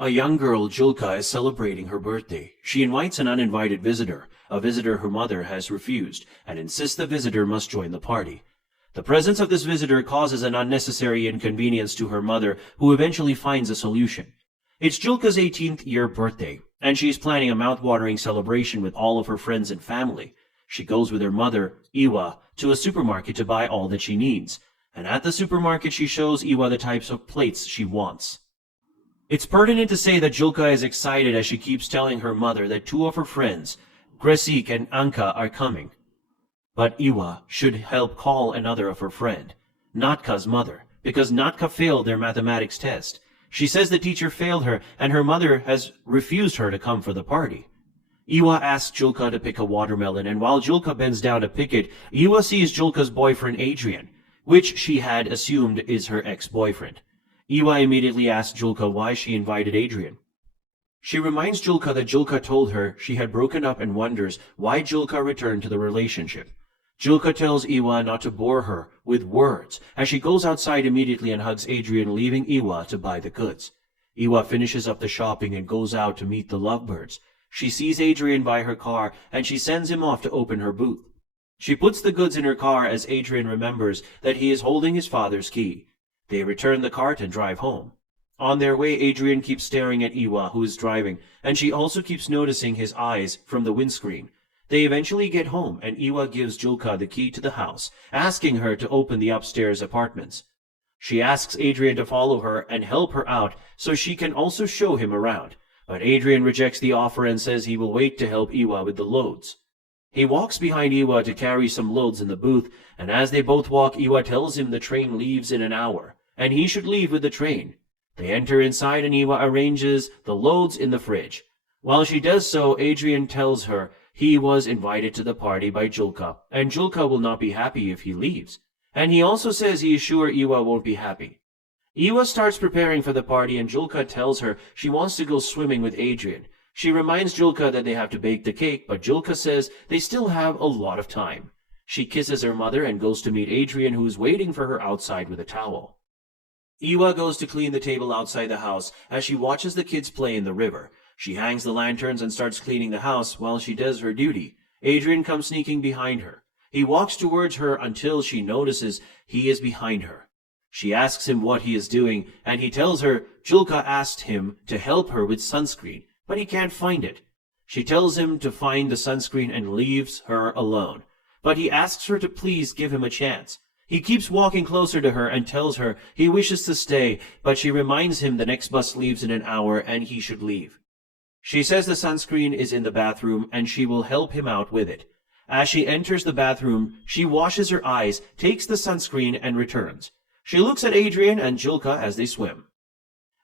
A young girl, Julka, is celebrating her birthday. She invites an uninvited visitor, a visitor her mother has refused, and insists the visitor must join the party. The presence of this visitor causes an unnecessary inconvenience to her mother, who eventually finds a solution. It's Julka's 18th year birthday, and she's planning a mouth-watering celebration with all of her friends and family. She goes with her mother, Iwa, to a supermarket to buy all that she needs, and at the supermarket she shows Iwa the types of plates she wants. It's pertinent to say that Julka is excited as she keeps telling her mother that two of her friends, Gresik and Anka, are coming. But Iwa should help call another of her friend, Natka's mother, because Natka failed their mathematics test. She says the teacher failed her and her mother has refused her to come for the party. Iwa asks Julka to pick a watermelon, and while Julka bends down to pick it, Iwa sees Julka's boyfriend Adrian, which she had assumed is her ex-boyfriend. Iwa immediately asks Julka why she invited Adrian. She reminds Julka that Julka told her she had broken up and wonders why Julka returned to the relationship. Julka tells Iwa not to bore her with words as she goes outside immediately and hugs Adrian, leaving Iwa to buy the goods. Iwa finishes up the shopping and goes out to meet the lovebirds. She sees Adrian by her car and she sends him off to open her booth. She puts the goods in her car as Adrian remembers that he is holding his father's key. They return the cart and drive home. On their way, Adrian keeps staring at Iwa, who is driving, and she also keeps noticing his eyes from the windscreen. They eventually get home, and Iwa gives Julka the key to the house, asking her to open the upstairs apartments. She asks Adrian to follow her and help her out so she can also show him around, but Adrian rejects the offer and says he will wait to help Iwa with the loads. He walks behind Iwa to carry some loads in the booth, and as they both walk, Iwa tells him the train leaves in an hour, and he should leave with the train. They enter inside and Iwa arranges the loads in the fridge. While she does so, Adrian tells her he was invited to the party by Julka, and Julka will not be happy if he leaves. And he also says he is sure Iwa won't be happy. Iwa starts preparing for the party and Julka tells her she wants to go swimming with Adrian. She reminds Julka that they have to bake the cake, but Julka says they still have a lot of time. She kisses her mother and goes to meet Adrian, who is waiting for her outside with a towel. Iwa goes to clean the table outside the house as she watches the kids play in the river. She hangs the lanterns and starts cleaning the house while she does her duty. Adrian comes sneaking behind her. He walks towards her until she notices he is behind her. She asks him what he is doing, and he tells her Julka asked him to help her with sunscreen, but he can't find it. She tells him to find the sunscreen and leaves her alone, but he asks her to please give him a chance. He keeps walking closer to her and tells her he wishes to stay, but she reminds him the next bus leaves in an hour and he should leave. She says the sunscreen is in the bathroom and she will help him out with it. As she enters the bathroom, she washes her eyes, takes the sunscreen, and returns. She looks at Adrian and Julka as they swim.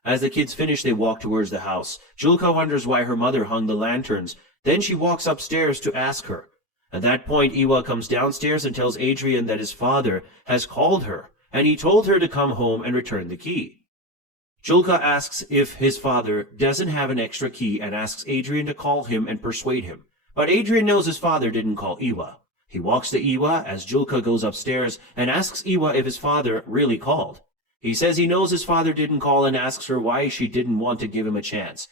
As the kids finish, they walk towards the house. Julka wonders why her mother hung the lanterns. Then she walks upstairs to ask her. At that point, Iwa comes downstairs and tells Adrian that his father has called her, and he told her to come home and return the key. Julka asks if his father doesn't have an extra key and asks Adrian to call him and persuade him. But Adrian knows his father didn't call Iwa. He walks to Iwa as Julka goes upstairs and asks Iwa if his father really called. He says he knows his father didn't call and asks her why she didn't want to give him a chance.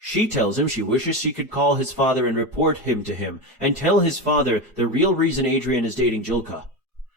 She tells him she wishes she could call his father and report him to him and tell his father the real reason Adrian is dating Julka.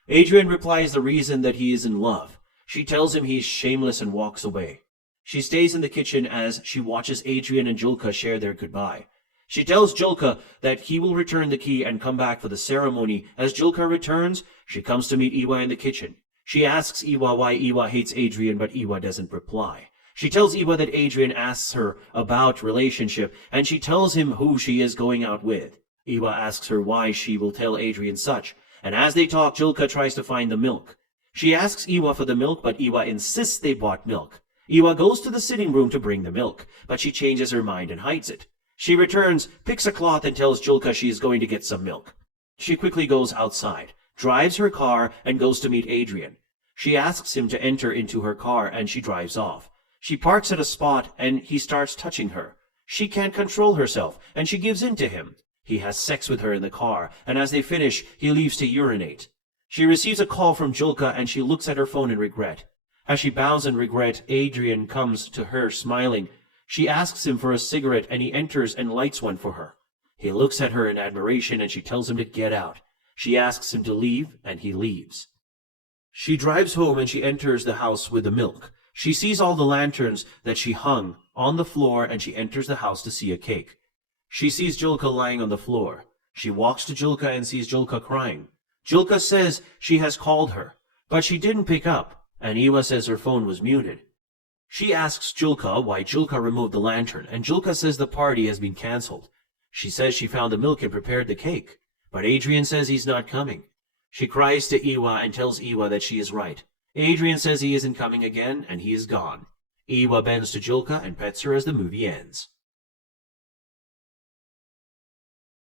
Adrian replies the reason that he is in love. She tells him he's shameless and walks away. She stays in the kitchen as she watches Adrian and Julka share their goodbye. She tells Julka that he will return the key and come back for the ceremony. As Julka returns, she comes to meet Iwa in the kitchen. She asks Iwa why Iwa hates Adrian, but Iwa doesn't reply. She tells Iwa that Adrian asks her about relationship, and she tells him who she is going out with. Iwa asks her why she will tell Adrian such, and as they talk, Julka tries to find the milk. She asks Iwa for the milk, but Iwa insists they bought milk. Iwa goes to the sitting room to bring the milk, but she changes her mind and hides it. She returns, picks a cloth, and tells Julka she is going to get some milk. She quickly goes outside, drives her car, and goes to meet Adrian. She asks him to enter into her car, and she drives off. She parks at a spot, and he starts touching her. She can't control herself, and she gives in to him. He has sex with her in the car, and as they finish, he leaves to urinate. She receives a call from Julka, and she looks at her phone in regret. As she bows in regret, Adrian comes to her smiling. She asks him for a cigarette and he enters and lights one for her. He looks at her in admiration and she tells him to get out. She asks him to leave and he leaves. She drives home and she enters the house with the milk. She sees all the lanterns that she hung on the floor and she enters the house to see a cake. She sees Julka lying on the floor. She walks to Julka and sees Julka crying. Julka says she has called her, but she didn't pick up, and Iwa says her phone was muted. She asks Julka why Julka removed the lantern, and Julka says the party has been cancelled. She says she found the milk and prepared the cake, but Adrian says he's not coming. She cries to Iwa and tells Iwa that she is right. Adrian says he isn't coming again, and he is gone. Iwa bends to Julka and pets her as the movie ends.